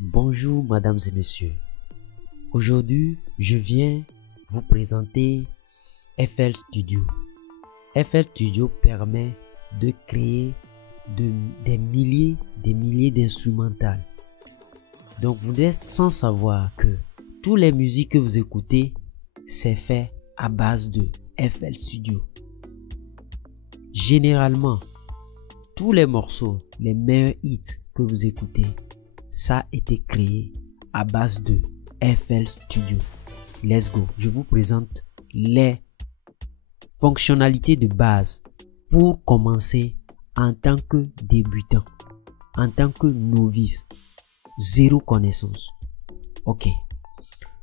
Bonjour mesdames et messieurs. Aujourd'hui, je viens vous présenter FL Studio. FL Studio permet de créer des milliers d'instrumentales. Donc vous êtes sans savoir que toutes les musiques que vous écoutez, c'est fait à base de FL Studio. Généralement, tous les morceaux, les meilleurs hits que vous écoutez, ça a été créé à base de FL Studio. Let's go. Je vous présente les fonctionnalités de base pour commencer en tant que débutant, en tant que novice, zéro connaissance. Ok.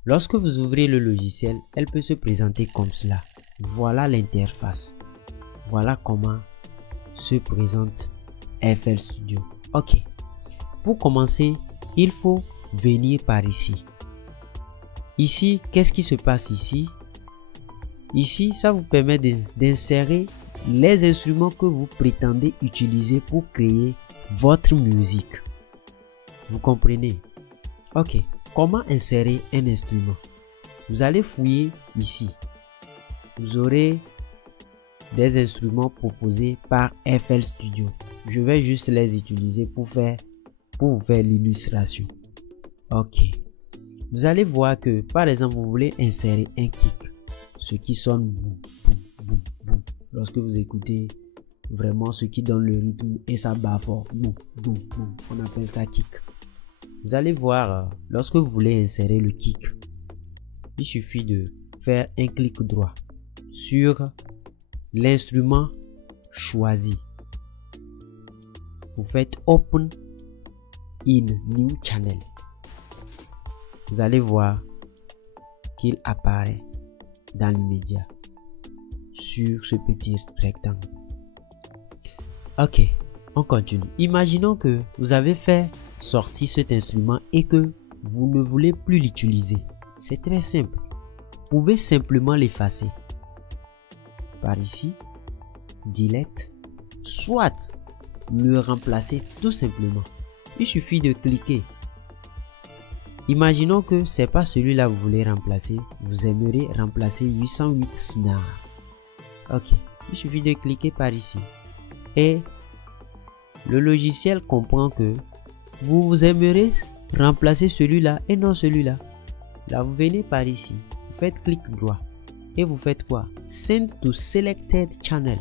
Lorsque vous ouvrez le logiciel, elle peut se présenter comme cela. Voilà l'interface. Voilà comment se présente FL Studio. Ok. Pour commencer, il faut venir par ici. Ici, qu'est-ce qui se passe ici? Ici, ça vous permet d'insérer les instruments que vous prétendez utiliser pour créer votre musique. Vous comprenez? Ok. Comment insérer un instrument? Vous allez fouiller ici. Vous aurez des instruments proposés par FL Studio. Je vais juste les utiliser pour vous faire l'illustration. Ok. Vous allez voir que, par exemple, vous voulez insérer un kick. Ce qui sonne boum, boum, boum, boum. Lorsque vous écoutez vraiment ce qui donne le rythme et ça bat fort. Boum, boum, boum. On appelle ça kick. Vous allez voir, lorsque vous voulez insérer le kick, il suffit de faire un clic droit sur l'instrument choisi. Vous faites Open in New Channel. Vous allez voir qu'il apparaît dans l'immédiat sur ce petit rectangle. Ok, on continue. Imaginons que vous avez fait sortir cet instrument et que vous ne voulez plus l'utiliser. C'est très simple. Vous pouvez simplement l'effacer. Par ici, Delete, soit le remplacer tout simplement. Il suffit de cliquer. Imaginons que c'est pas celui-là que vous voulez remplacer. Vous aimeriez remplacer 808 snare. Ok, il suffit de cliquer par ici. Et le logiciel comprend que vous aimeriez remplacer celui-là et non celui-là. Là, vous venez par ici. Vous faites clic droit. Et vous faites quoi? Send to selected channel.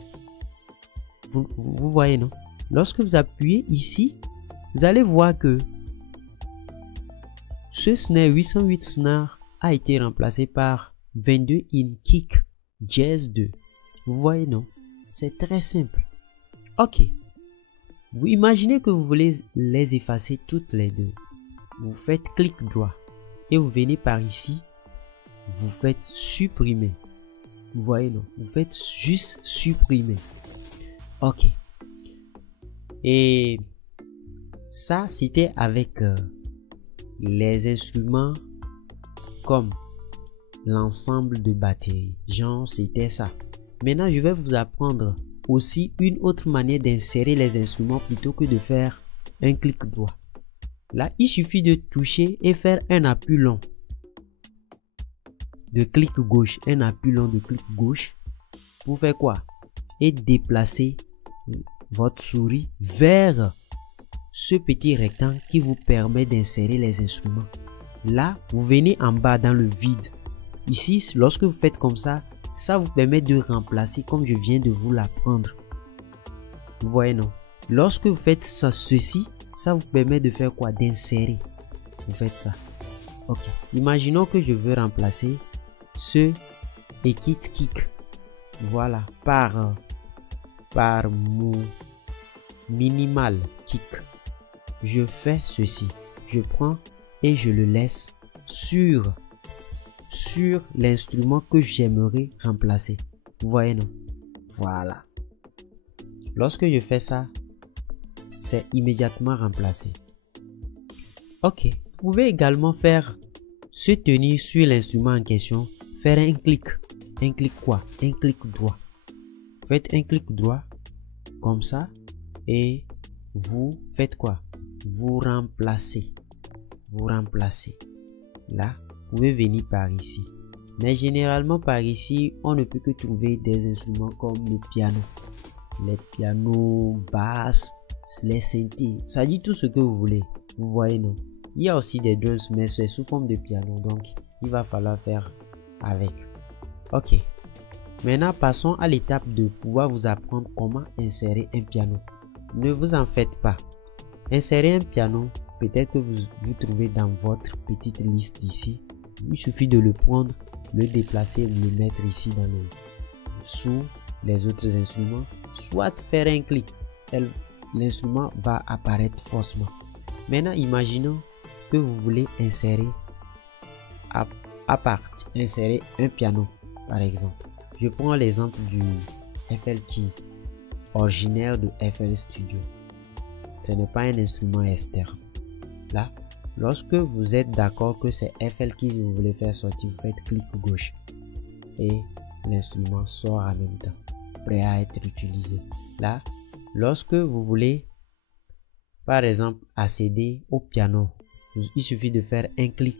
Vous voyez, non? Lorsque vous appuyez ici, vous allez voir que ce snare 808 snare a été remplacé par 22 in kick jazz 2. Vous voyez, non? C'est très simple. Ok. Vous imaginez que vous voulez les effacer toutes les deux. Vous faites clic droit et vous venez par ici. Vous faites supprimer. Vous voyez, non? Vous faites juste supprimer. Ok. Et ça, c'était avec les instruments comme l'ensemble de batterie. Genre, c'était ça. Maintenant, je vais vous apprendre aussi une autre manière d'insérer les instruments plutôt que de faire un clic droit. Là, il suffit de toucher et faire un appui long de clic gauche, un appui long de clic gauche pour faire quoi? Et déplacer votre souris vers ce petit rectangle qui vous permet d'insérer les instruments. Là, vous venez en bas dans le vide. Ici, lorsque vous faites comme ça vous permet de remplacer comme je viens de vous l'apprendre. Vous voyez, non? Lorsque vous faites ça, ceci, ça vous permet de faire quoi? D'insérer. Vous faites ça. Ok. Imaginons que je veux remplacer ce Ekit Kick. Voilà. Par mon minimal kick. Je fais ceci. Je prends et je le laisse sur l'instrument que j'aimerais remplacer. Vous voyez, non? Voilà. Lorsque je fais ça, c'est immédiatement remplacé. Ok. Vous pouvez également faire se tenir sur l'instrument en question, faire un clic. Un clic quoi? Un clic droit. Faites un clic droit comme ça et vous faites quoi? Vous remplacez. vous remplacez. Là, vous pouvez venir par ici. Mais généralement par ici, on ne peut que trouver des instruments comme le piano. Les pianos, basses, les synthés. Ça dit tout ce que vous voulez. Vous voyez, non? Il y a aussi des drums, mais c'est sous forme de piano. Donc, il va falloir faire avec. Ok. Maintenant, passons à l'étape de pouvoir vous apprendre comment insérer un piano. Ne vous en faites pas. Insérer un piano, peut-être que vous trouvez dans votre petite liste ici. Il suffit de le prendre, le déplacer, le mettre ici dans le sous les autres instruments, soit faire un clic. L'instrument va apparaître faussement. Maintenant, imaginons que vous voulez insérer insérer un piano, par exemple. Je prends l'exemple du FL Keys, originaire de FL Studio. Ce n'est pas un instrument externe. Là, lorsque vous êtes d'accord que c'est FL Keys que vous voulez faire sortir, vous faites clic gauche et l'instrument sort en même temps, prêt à être utilisé. Là, lorsque vous voulez, par exemple, accéder au piano, il suffit de faire un clic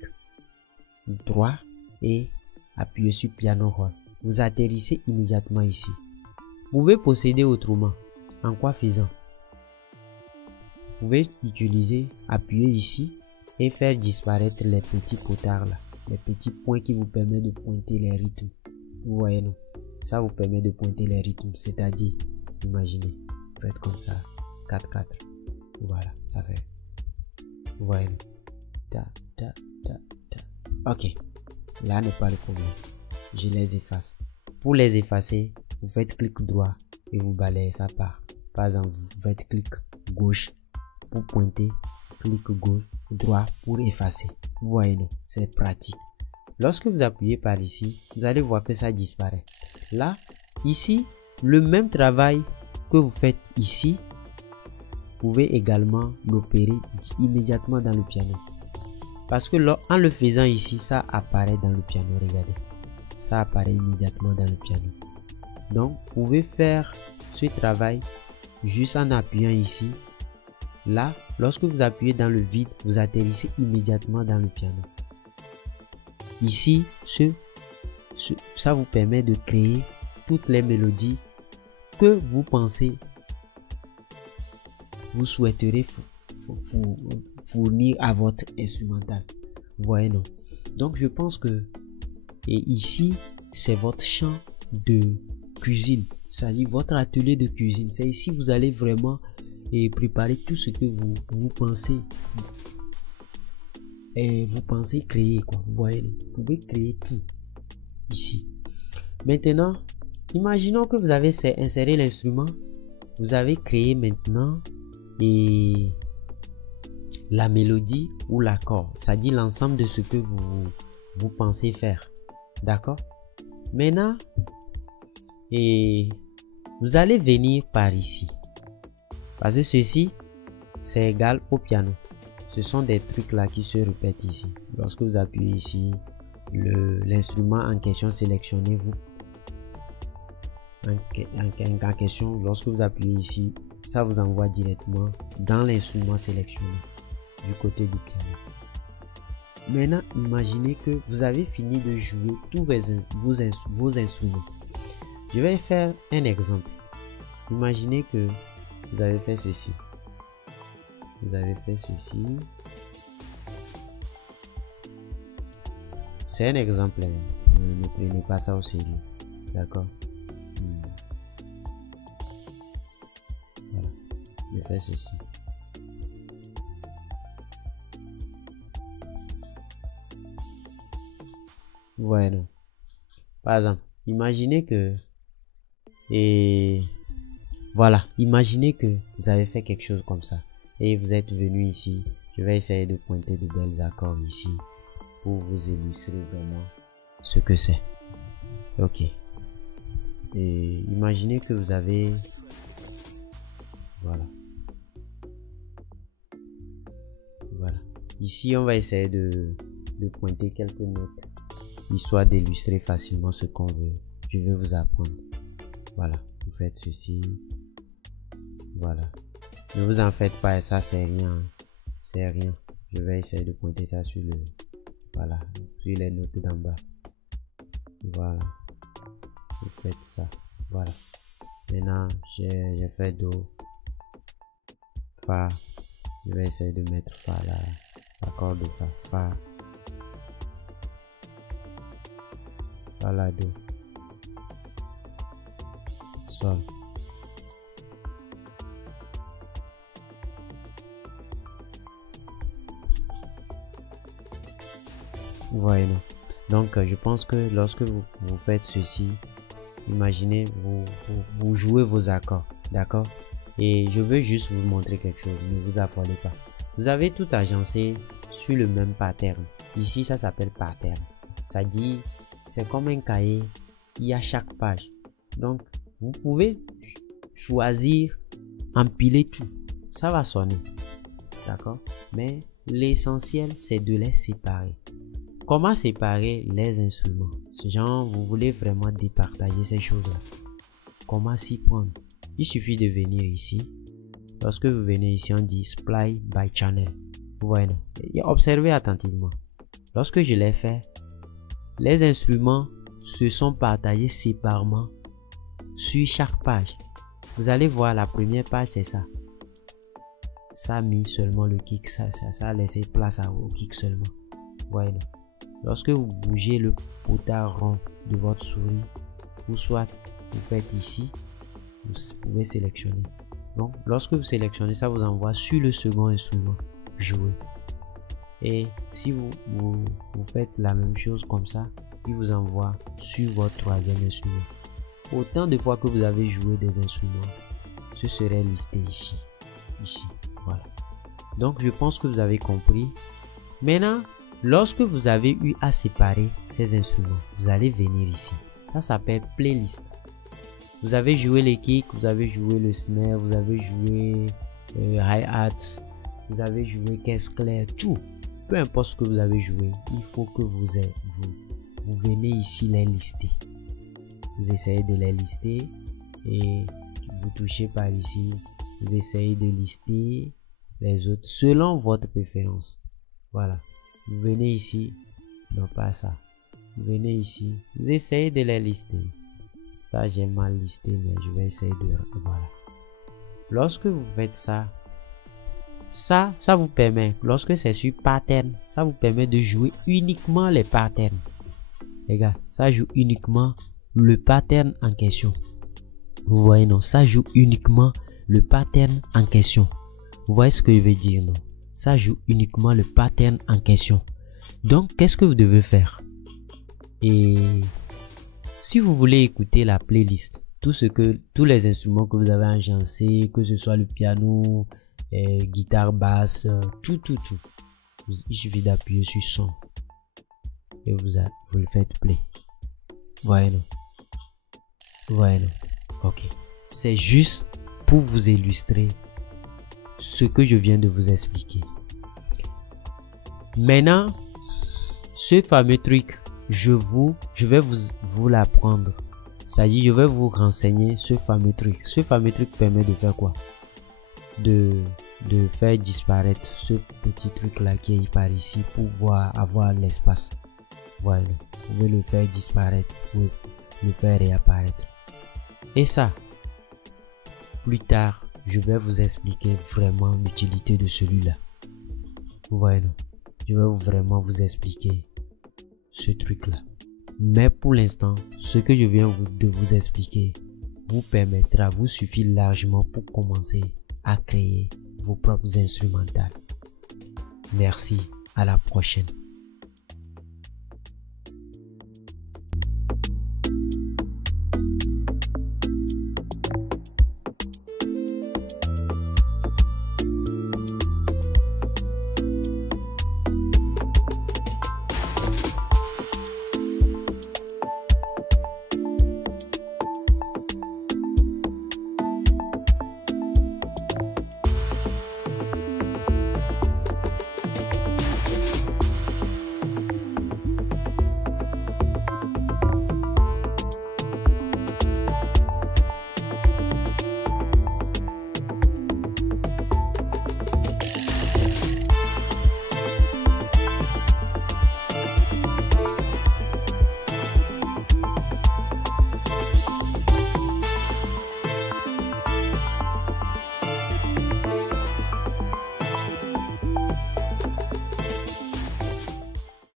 droit et appuyer sur piano roll. Vous atterrissez immédiatement ici. Vous pouvez procéder autrement. En quoi faisant? Vous pouvez utiliser, appuyer ici et faire disparaître les petits potards là, les petits points qui vous permettent de pointer les rythmes. Vous voyez, non? Ça vous permet de pointer les rythmes, c'est-à-dire, imaginez, faites comme ça, 4-4. Voilà, ça fait. Vous voyez, non? Ta, ta, ta, ta. Ok, là n'est pas le problème. Je les efface. Pour les effacer, vous faites clic droit et vous balayez, ça part. Par exemple, vous faites clic gauche pour pointer, clic gauche, droit pour effacer. Vous voyez, non? C'est pratique. Lorsque vous appuyez par ici, vous allez voir que ça disparaît. Là, ici, le même travail que vous faites ici, vous pouvez également l'opérer immédiatement dans le piano. Parce que en le faisant ici, ça apparaît dans le piano. Regardez. Ça apparaît immédiatement dans le piano. Donc, vous pouvez faire ce travail juste en appuyant ici. Là, lorsque vous appuyez dans le vide, vous atterrissez immédiatement dans le piano. Ici, ça vous permet de créer toutes les mélodies que vous pensez, vous souhaiterez fournir à votre instrumental. Vous voyez, non? Donc, je pense que ici, c'est votre champ de cuisine. C'est-à-dire votre atelier de cuisine. C'est ici que vous allez vraiment préparer tout ce que vous pensez. Et vous pensez créer, quoi. Vous voyez, vous pouvez créer tout ici. Maintenant, imaginons que vous avez inséré l'instrument. Vous avez créé maintenant la mélodie ou l'accord. C'est-à-dire l'ensemble de ce que vous pensez faire. D'accord? Maintenant, vous allez venir par ici. Parce que ceci, c'est égal au piano. Ce sont des trucs là qui se répètent ici. Lorsque vous appuyez ici, l'instrument en question, sélectionnez-vous. En question, lorsque vous appuyez ici, ça vous envoie directement dans l'instrument sélectionné du côté du piano. Maintenant, imaginez que vous avez fini de jouer tous vos instruments. Je vais faire un exemple. Imaginez que vous avez fait ceci. Vous avez fait ceci. C'est un exemple. Ne prenez pas ça au sérieux. D'accord? Voilà. Je fais ceci. Voilà. Par exemple, imaginez que voilà, imaginez que vous avez fait quelque chose comme ça et vous êtes venu ici. Je vais essayer de pointer de belles accords ici pour vous illustrer vraiment ce que c'est. Ok. Et imaginez que vous avez, voilà. Ici, on va essayer de pointer quelques notes histoire d'illustrer facilement ce qu'on veut. Je vais vous apprendre. Voilà, vous faites ceci. Voilà. Ne vous en faites pas, ça c'est rien. C'est rien. Je vais essayer de pointer ça sur le, voilà, sur les notes d'en bas. Voilà. Vous faites ça. Voilà. Maintenant, j'ai fait do, fa. Je vais essayer de mettre fa là. Accord de fa. Fa. Fa la do. Sol. Vous voyez, non? Donc, je pense que lorsque vous faites ceci, imaginez, vous jouez vos accords, d'accord? Et je veux juste vous montrer quelque chose, ne vous affolez pas. Vous avez tout agencé sur le même pattern. Ici, ça s'appelle pattern. Ça dit, c'est comme un cahier, il y a chaque page. Donc, vous pouvez choisir, empiler tout. Ça va sonner, d'accord? Mais l'essentiel, c'est de les séparer. Comment séparer les instruments? Ce genre, vous voulez vraiment départager ces choses-là. Comment s'y prendre? Il suffit de venir ici. Lorsque vous venez ici, on dit Supply by Channel. Vous voyez, non? Et observez attentivement. Lorsque je l'ai fait, les instruments se sont partagés séparément sur chaque page. Vous allez voir, la première page, c'est ça. Ça a mis seulement le kick. Ça a laissé place au kick seulement. Vous voyez, non? Lorsque vous bougez le potard rond de votre souris, ou soit vous faites ici, vous pouvez sélectionner. Donc, lorsque vous sélectionnez, ça vous envoie sur le second instrument, jouer. Et si vous faites la même chose comme ça, il vous envoie sur votre troisième instrument. Autant de fois que vous avez joué des instruments, ce serait listé ici. Ici, voilà. Donc, je pense que vous avez compris. Maintenant, lorsque vous avez eu à séparer ces instruments, vous allez venir ici. Ça s'appelle playlist. Vous avez joué les kicks, vous avez joué le snare, vous avez joué hi-hat, vous avez joué caisse claire, tout. Peu importe ce que vous avez joué, il faut que vous venez ici les lister. Vous essayez de les lister et vous touchez par ici. Vous essayez de lister les autres selon votre préférence. Voilà. Vous venez ici, non pas ça. Vous venez ici, vous essayez de les lister. Ça, j'ai mal listé, mais je vais essayer de... Voilà. Lorsque vous faites ça, ça vous permet, lorsque c'est sur pattern, ça vous permet de jouer uniquement les patterns. Les gars, ça joue uniquement le pattern en question. Vous voyez, non? Ça joue uniquement le pattern en question. Vous voyez ce que je veux dire, non? Ça joue uniquement le pattern en question. Donc, qu'est-ce que vous devez faire? Et si vous voulez écouter la playlist, tous les instruments que vous avez agencés, que ce soit le piano, guitare basse, tout. Il suffit d'appuyer sur son et vous le faites play. Voyez, non? Voyez, non? Ok. C'est juste pour vous illustrer ce que je viens de vous expliquer. Maintenant, ce fameux truc, je vais vous l'apprendre. Ça dit, je vais vous renseigner ce fameux truc. Ce fameux truc permet de faire quoi? De faire disparaître ce petit truc là qui est par ici pour avoir l'espace. Voilà, vous pouvez le faire disparaître, vous le faire réapparaître. Et ça, plus tard, je vais vous expliquer vraiment l'utilité de celui-là. Vous voyez, non? Je vais vraiment vous expliquer ce truc-là. Mais pour l'instant, ce que je viens de vous expliquer vous permettra, vous suffit largement pour commencer à créer vos propres instrumentales. Merci, à la prochaine.